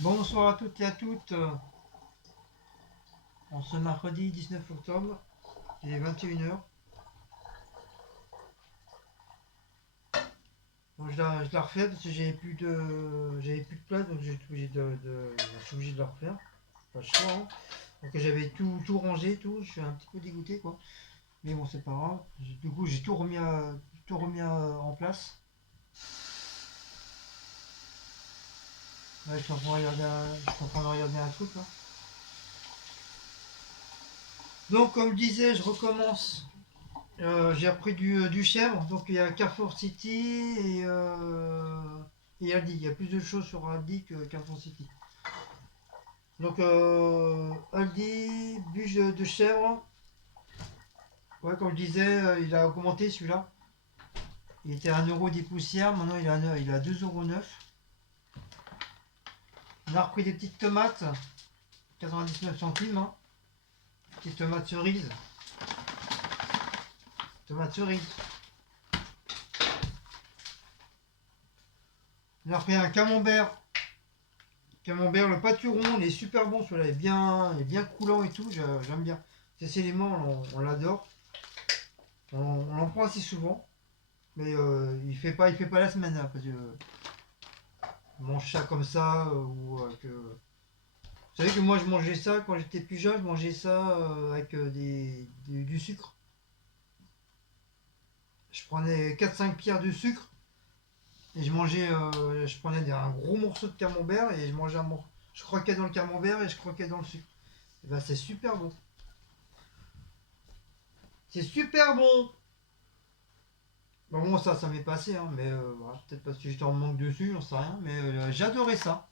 Bonsoir à toutes et à toutes. En ce mercredi 19 octobre, il est 21 h. Bon, je la refais parce que j'avais plus de place, donc je suis obligé de la refaire. Pas le choix, hein. Donc j'avais tout rangé, tout. Je suis un petit peu dégoûté, quoi. Mais bon, c'est pas grave. Du coup, j'ai tout remis en place. Là, je suis en train de regarder un truc, là. Donc, comme je disais, je recommence. J'ai repris du chèvre, donc il y a Carrefour City et Aldi. Il y a plus de choses sur Aldi que Carrefour City. Donc Aldi, bûche de chèvre, ouais, comme je disais, il a augmenté celui-là. Il était à 1 € des poussières, maintenant il est à 2,9 €. On a repris des petites tomates, 99 centimes, hein. Petites tomates cerises. Tomates cerises. On a repris un camembert. Camembert, le pâturon, il est super bon, celui-là il est bien coulant et tout, j'aime bien. Ces éléments, on l'adore. On en prend assez souvent, mais il fait pas la semaine, hein, parce que mange ça comme ça, Vous savez que moi je mangeais ça quand j'étais plus jeune, je mangeais ça avec du sucre. Je prenais 4-5 pierres de sucre et je prenais un gros morceau de camembert et je croquais dans le camembert et je croquais dans le sucre. Et ben c'est super bon. C'est super bon. Bon, moi ça m'est passé, hein, mais voilà, peut-être parce que j'étais en manque dessus, j'en sais rien, mais j'adorais ça.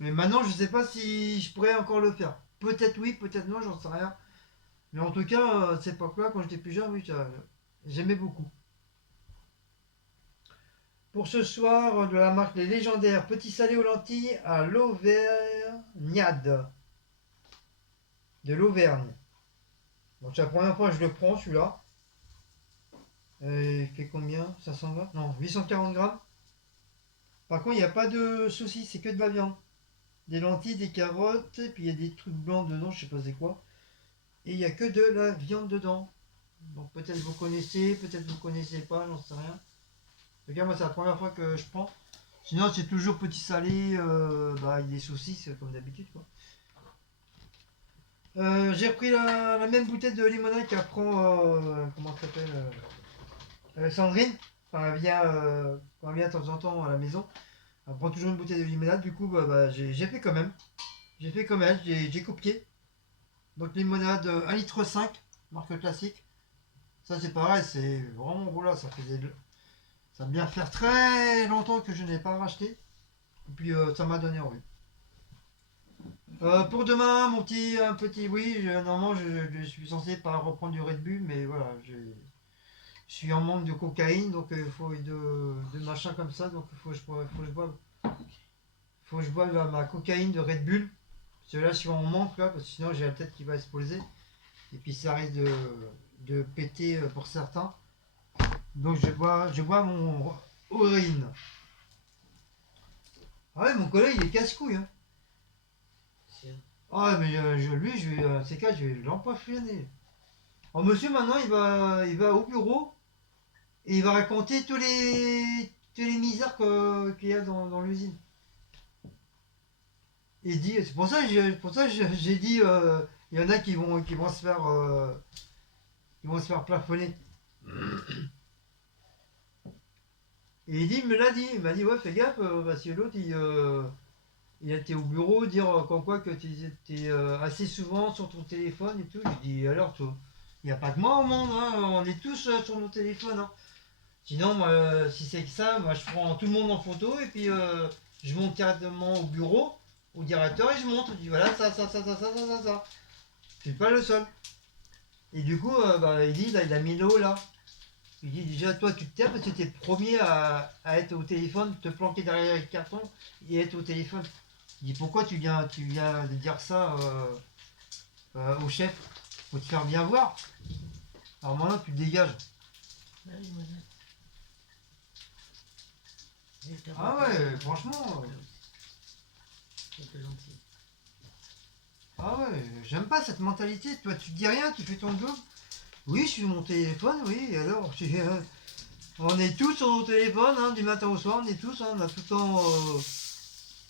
Mais maintenant, je sais pas si je pourrais encore le faire. Peut-être oui, peut-être non, j'en sais rien. Mais en tout cas, à cette époque-là, quand j'étais plus jeune, oui, j'aimais beaucoup. Pour ce soir, de la marque Les Légendaires, petit salé aux lentilles à l'Auvergnade. De l'Auvergne. Donc c'est la première fois que je le prends, celui-là. Il fait combien? 520? Non, 840 grammes. Par contre, il n'y a pas de saucisse, c'est que de la viande. Des lentilles, des carottes, et puis il y a des trucs blancs dedans, je sais pas c'est quoi. Et il n'y a que de la viande dedans. Donc peut-être vous connaissez, peut-être vous connaissez pas, j'en sais rien. En tout cas, moi c'est la première fois que je prends. Sinon c'est toujours petit salé, avec des saucisses comme d'habitude, quoi. J'ai repris la même bouteille de limonade qu'apprend, comment ça s'appelle, Sandrine. Enfin, quand elle vient de temps en temps à la maison. Elle prend toujours une bouteille de limonade, du coup j'ai fait quand même. J'ai fait comme elle, j'ai copié. Donc limonade 1,5 litre, marque classique. Ça c'est pareil, c'est vraiment voilà, ça va bien faire très longtemps que je n'ai pas racheté. Et puis ça m'a donné envie. Pour demain, un petit, oui, normalement je suis censé pas reprendre du Red Bull, mais voilà, je suis en manque de cocaïne, donc il faut de machin comme ça, donc il faut que je boive ma cocaïne de Red Bull. Parce que là, je suis en manque là, parce que sinon j'ai la tête qui va exploser. Et puis ça risque de péter pour certains. Donc je bois mon urine. Ah ouais, mon collègue il est casse-couille, hein. Ah ouais, mais lui, ces cas, je vais l'empoisonner. Alors monsieur, maintenant, il va au bureau et il va raconter tous les misères qu'il y a dans l'usine. Il dit, c'est pour ça que j'ai dit, il y en a qui vont se faire plafonner. Et il m'a dit, ouais, fais gaffe, parce que l'autre, il a été au bureau dire comme quoi que tu étais assez souvent sur ton téléphone et tout. Je dis, alors, toi, il n'y a pas que moi au monde, hein, on est tous sur nos téléphones, hein. Sinon, moi, si c'est que ça, moi, je prends tout le monde en photo et puis je monte directement au bureau, au directeur, et je monte. Je dis, voilà, ça, ça, ça, ça, ça, ça, ça, ça. Je suis pas le seul. Et du coup, il dit, là, il a mis l'eau là. Il dit déjà, toi, tu te tais parce que tu es le premier à être au téléphone, te planquer derrière le carton et être au téléphone. Il dit, pourquoi tu viens de dire ça au chef? Faut te faire bien voir. Alors maintenant, tu te dégages. Ah ouais, franchement. C'est plus gentil. Ah ouais, j'aime pas cette mentalité. Toi, tu dis rien, tu fais ton job. Oui, je suis mon téléphone, oui, et alors, on est tous sur nos téléphones, hein, du matin au soir, on est tous, hein, on a tout le temps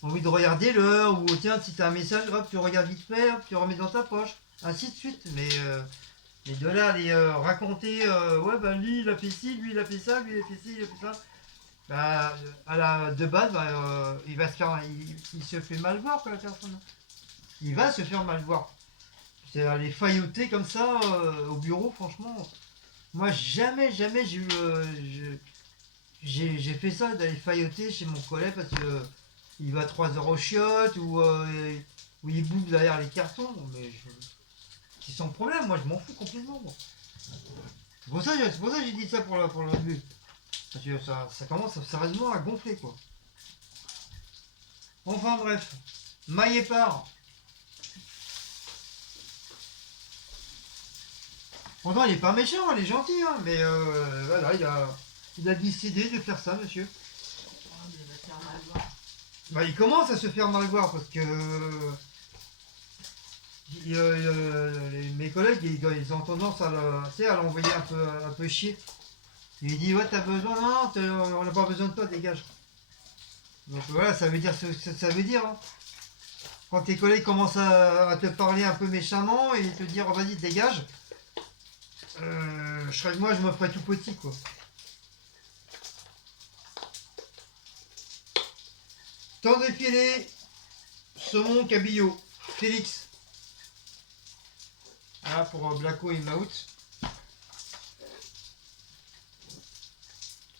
envie de regarder l'heure, ou tiens, si t'as un message, hop, tu regardes vite fait, hop, tu remets dans ta poche, ainsi de suite. Mais de là, aller raconter, ouais, bah lui, il a fait ci, lui, il a fait ça, lui, il a fait ci, il a fait ça. Bah, de base, bah, il va se faire, il se fait mal voir, quoi, la personne. Il va se faire mal voir. C'est aller failloter comme ça au bureau, franchement. Moi, jamais, jamais j'ai eu, j'ai fait ça, d'aller failloter chez mon collègue parce que il va 3 heures aux chiottes ou il bouffe derrière les cartons. Mais c'est son problème, moi je m'en fous complètement. Moi. C'est pour ça que j'ai dit ça pour le début. Parce que ça commence sérieusement à gonfler quoi. Enfin bref, maille part. Pourtant il est pas méchant, il est gentil, hein, mais voilà, il a décidé de faire ça, monsieur. Oh, il va faire mal voir. Bah, il commence à se faire mal voir parce que mes collègues ils ont tendance à l'envoyer un peu chier. Il dit ouais t'as besoin, non, on n'a pas besoin de toi, dégage. Donc voilà, ça veut dire ce que ça veut dire. Hein. Quand tes collègues commencent à te parler un peu méchamment et te dire oh, vas-y dégage, moi je me ferais tout petit quoi. Temps de filet, saumon cabillaud, Félix. Voilà pour Blacko et Maout.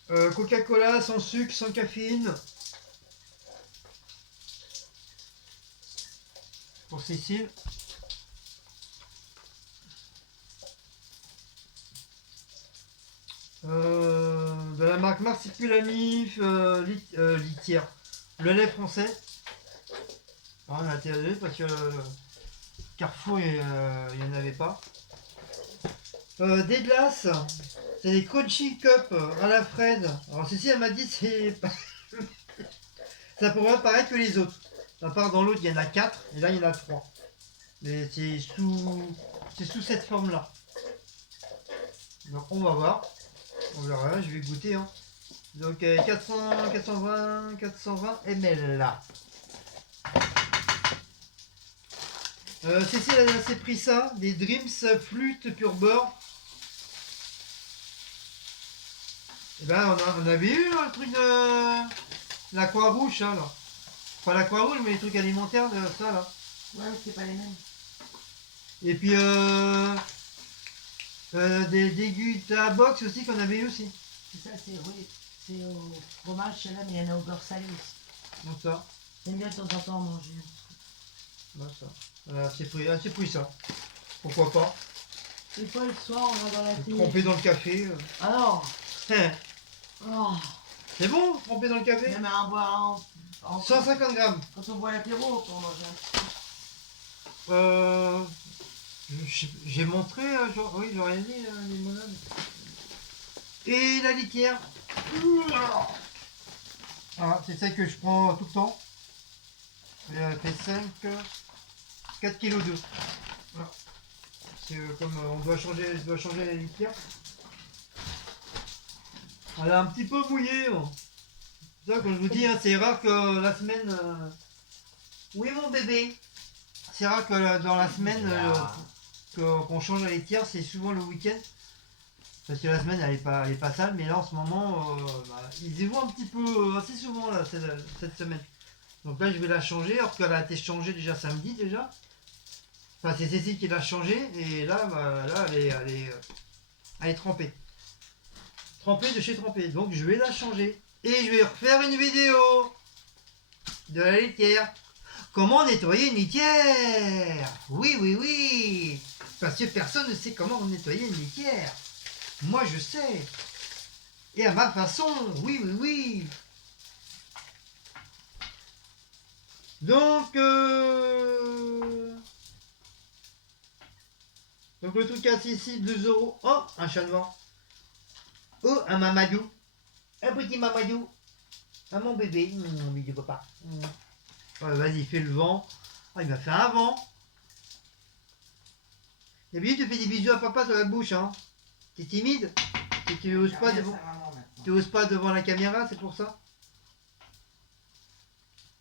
Coca-Cola sans sucre, sans caféine. Pour Cécile. De la marque Marsupilami litière. Le lait français. Alors, on a intérêt parce que Carrefour il n'y en avait pas. Des glaces. C'est des Crunchy Cup à la fraise. Alors ceci elle m'a dit c'est ça pourrait paraître que les autres. À part dans l'autre il y en a 4 et là il y en a 3. Mais c'est sous cette forme là. Donc on va voir. On verra, je vais goûter. Hein. Donc 420 ml là. Cécile elle a assez pris ça, des Dreams flûte pur beurre. Et ben on avait eu le truc de la Croix-Rouge là. Pas la Croix-Rouge mais les trucs alimentaires de ça là. Ouais, c'est pas les mêmes. Et puis des Gutta box aussi qu'on avait eu aussi. Ça, c'est oui, c'est au fromage, celle-là, mais il y en a au beurre salé aussi. Donc ça. J'aime bien de temps en temps en manger. Bah ça. C'est pris ça. Pourquoi pas. Des fois, le soir, on va dans la télé. Tremper dans le café. Ah non. Oh. C'est bon, tremper dans le café. Mais on boit en 150 grammes. quand on boit l'apéro, on mange J'ai montré, oui, j'aurais aimé les limonade. Et la litière. Voilà, c'est celle que je prends tout le temps. Elle fait 4 kg d'eau. Voilà. C'est comme je dois changer la litière. Elle est un petit peu mouillée. Bon. Ça, comme je vous dis, hein, c'est rare que la semaine. Oui, mon bébé. C'est rare que dans la semaine qu'on change la litière, c'est souvent le week-end. Parce que la semaine elle est pas sale, mais là en ce moment, ils y vont un petit peu assez souvent là, cette semaine. Donc là je vais la changer, alors qu'elle a été changée déjà samedi déjà. Enfin c'est Cécile qui l'a changée, et là, là elle est trempée. Trempée de chez Trempée. Donc je vais la changer. Et je vais refaire une vidéo de la litière. Comment nettoyer une litière? Oui, oui, oui. Parce que personne ne sait comment nettoyer une litière. Moi je sais. Et à ma façon, oui, oui, oui. Donc le truc à ici, 2 euros. Oh, un chat noir. Oh, un mamadou. Un petit mamadou. Ah mon bébé, mon bébé papa. Ouais, vas-y, fais le vent. Ah, il m'a fait un vent. D'habitude, tu fais des bisous à papa sur la bouche, hein. T'es timide? Tu oses pas Regarde devant... sa maman maintenant. Tu oses pas devant la caméra, c'est pour ça?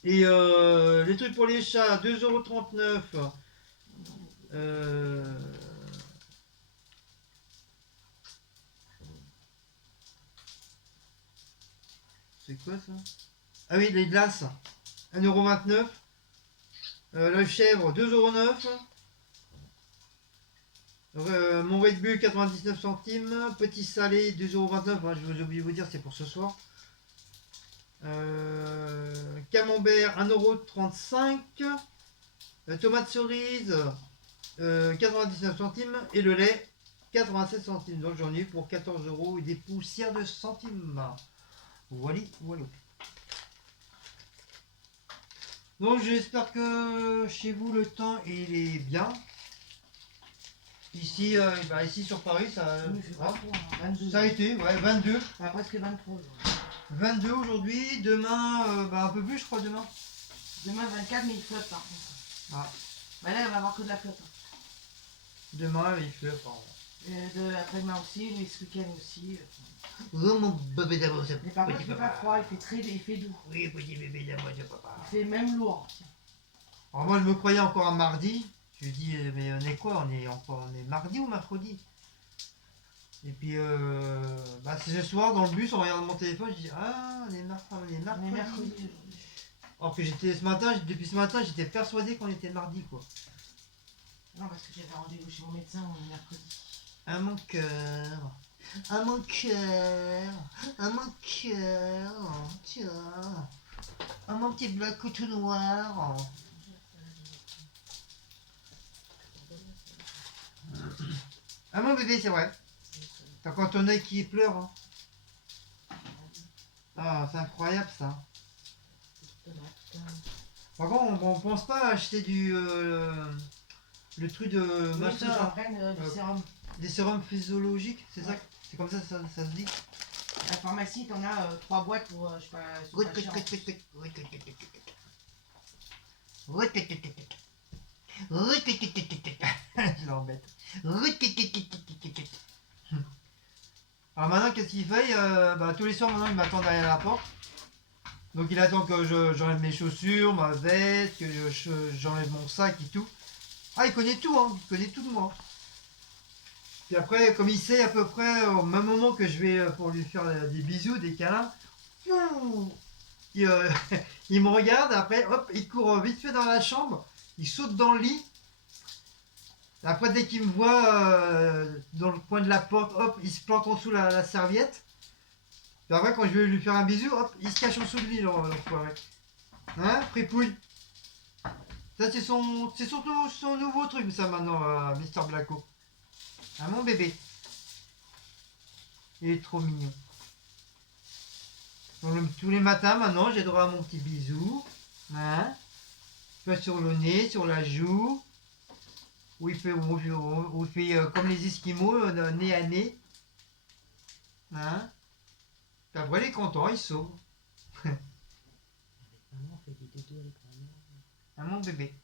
Et les trucs pour les chats, 2,39 €. Euh, c'est quoi ça? Ah oui, les glaces, 1,29 €. La chèvre, 2,09 €. Mon Red Bull, 99 centimes. Petit salé, 2,29 €. Hein, je vous ai oublié de vous dire, c'est pour ce soir. Camembert, 1,35 €. Tomate cerise, 99 centimes. Et le lait, 87 centimes. Donc j'en ai eu pour 14 € et des poussières de centimes. Voilà, voilà. Donc j'espère que chez vous le temps il est bien. Ici, ici sur Paris, ça, Il fait pas trop, hein, 22. ça a été, ouais, 22. Enfin, presque 23 jours. 22 aujourd'hui, demain, un peu plus je crois demain. Demain 24, mais il flotte par contre. Ah, Bah là, il va y avoir que de la flotte. Hein. demain il pleut apparemment. Après-demain aussi, et ce week-end aussi. Oh mon bébé d'amour, c'est Mais par contre, petit il fait pas papa. froid, il fait doux. Oui, petit bébé d'amour, c'est papa. Il fait même lourd. Alors moi je me croyais encore un mardi. Je lui dis mais on est quoi? On est mardi ou mercredi? Et puis c'est ce soir dans le bus en regardant mon téléphone, je dis ah on est On est mercredi. mercredi aujourd'hui. Alors que depuis ce matin j'étais persuadé qu'on était mardi quoi. Non, parce que j'avais rendez-vous chez mon médecin, on est mercredi. À mon cœur, à mon cœur, à mon cœur, tiens, à mon petit black tout noir. Ah mon bébé c'est vrai. T'as quand ton œil qui pleure. Hein. Ah c'est incroyable ça. Par contre on pense pas acheter le truc de Oui, machin, j'en prenne du sérum. des sérums physiologiques, c'est ça? Ouais. C'est comme ça, ça se dit. À la pharmacie, t'en as 3 boîtes pour, je sais pas, c'est pas cher. Je l'embête. Alors maintenant, qu'est-ce qu'il fait? Tous les soirs, maintenant, il m'attend derrière la porte. Donc il attend que j'enlève mes chaussures, ma veste, que j'enlève mon sac et tout. Ah, il connaît tout, hein. Il connaît tout de moi. Puis après, comme il sait à peu près au même moment que je vais pour lui faire des bisous, des câlins, il, il me regarde, après, hop, il court vite fait dans la chambre, il saute dans le lit. Après, dès qu'il me voit dans le coin de la porte, hop, il se plante en dessous la serviette. Puis après, quand je vais lui faire un bisou, hop, il se cache en dessous de lit, l'enfoiré. Hein, fripouille. Ça, c'est surtout son nouveau truc, ça, maintenant, Mister Blacko. Ah, mon bébé. Il est trop mignon. Donc, tous les matins, maintenant, j'ai droit à mon petit bisou. Hein, soit sur le nez, sur la joue. Où il fait comme les Esquimaux, nez à nez. Hein? Puis après, il est content, il sauve. Maman fait des doudous avec maman. Ah, mon bébé.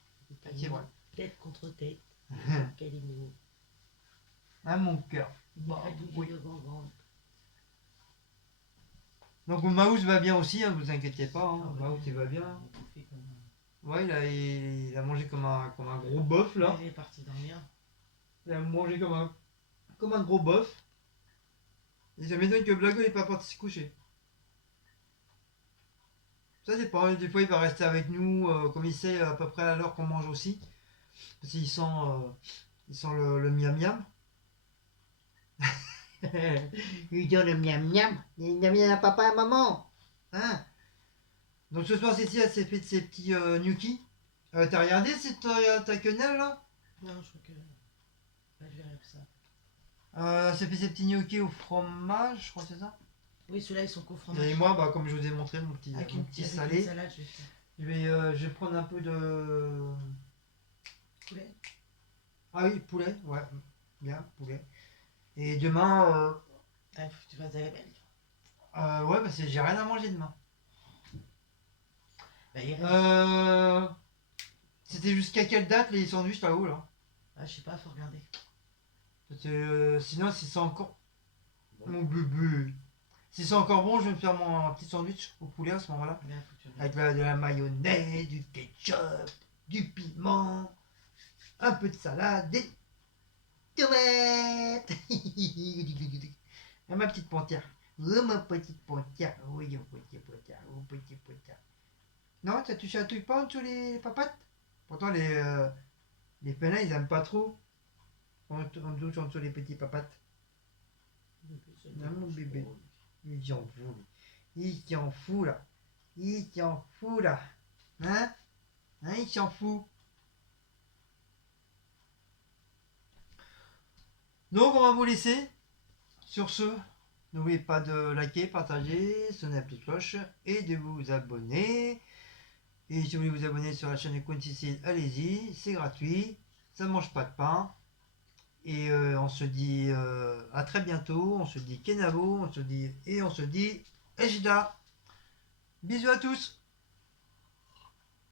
C'est vrai. Tête contre tête. Quel est mignon. Ah, mon cœur. Bon, oui. le grand. Donc, Maus va bien aussi, hein, vous inquiétez pas. Hein. Ah, Maus, il va bien. Il fait comme Ouais, il a mangé comme un gros bœuf, là. il est parti dormir. Il a mangé comme un gros bœuf. Et ça m'étonne que Blago n'est pas parti se coucher. Ça dépend, des fois il va rester avec nous, comme il sait à peu près à l'heure qu'on mange aussi. Parce qu'il sent le miam miam. Il dit le miam miam. Il miam miam à papa et à maman. Hein? Donc ce soir, Cécile, elle s'est fait de ses petits gnocchis. T'as regardé ta quenelle là? Non, je crois que. Bah, je verrai ça. Elle s'est fait ses petits gnocchis au fromage, je crois que c'est ça. Oui, ceux-là ils sont qu'au fromage. Et moi, comme je vous ai montré mon petit salé, Salade, je vais faire. je vais prendre un peu de Poulet. Ah oui, poulet, ouais, bien, poulet. Et demain, Tu vas à la belle. ouais, parce que j'ai rien à manger demain. Bah, il reste. C'était jusqu'à quelle date les sandwichs là-haut là? Ah, je sais pas, faut regarder. Sinon, si c'est encore. Bon. Mon bébé. Si c'est encore bon, je vais me faire mon petit sandwich au poulet à ce moment-là. Bien, faut que tu regardes. Avec de la mayonnaise, du ketchup, du piment, un peu de salade, des tomates. Ah, ma petite panthère. Oh, ma petite panthère. Oui, mon petit panthère. Oh, petit panthère. Non, tu chatouilles pas en dessous les papates? Pourtant, les félins, ils aiment pas trop. On touche en dessous les petits papates. Non, mon bébé. Il s'en fout. Il s'en fout, là. Il s'en fout, là. Hein? Hein, il s'en fout. Donc, on va vous laisser. Sur ce, n'oubliez pas de liker, partager, sonner la petite cloche et de vous abonner. Et si vous voulez vous abonner sur la chaîne de Queen Cécile, allez-y, c'est gratuit, ça mange pas de pain. Et on se dit à très bientôt, on se dit Kenavo, on se dit Ejda. Bisous à tous.